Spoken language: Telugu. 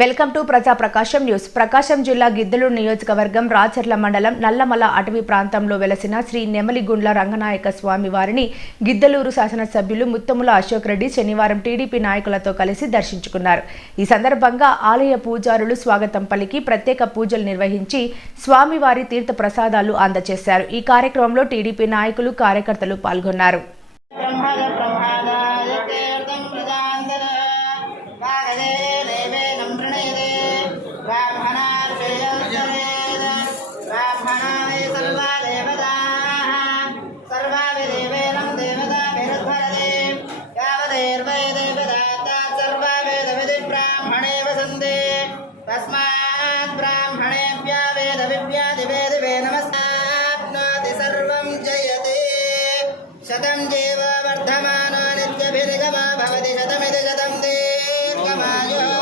వెల్కమ్ టు ప్రజా ప్రకాశం న్యూస్. ప్రకాశం జిల్లా గిద్దలూరు నియోజకవర్గం రాచర్ల మండలం నల్లమల అటవీ ప్రాంతంలో వెలసిన శ్రీ నెమలిగుండ్ల రంగనాయక స్వామి వారిని గిద్దలూరు శాసనసభ్యులు ముత్తముల అశోక్ రెడ్డి శనివారం టీడీపీ నాయకులతో కలిసి దర్శించుకున్నారు. ఈ సందర్భంగా ఆలయ పూజారులు స్వాగతం పలికి ప్రత్యేక పూజలు నిర్వహించి స్వామివారి తీర్థ ప్రసాదాలు అందజేశారు. ఈ కార్యక్రమంలో టీడీపీ నాయకులు కార్యకర్తలు పాల్గొన్నారు. तस्मात् ब्राह्मणेभ्यः वेदविद्यादिवेदिवे नमस्ताप्नोति सर्वं जयते शतं जीव वर्धमानो नित्यभिर्गमो भवति शतमिति शतं दीर्घमायुः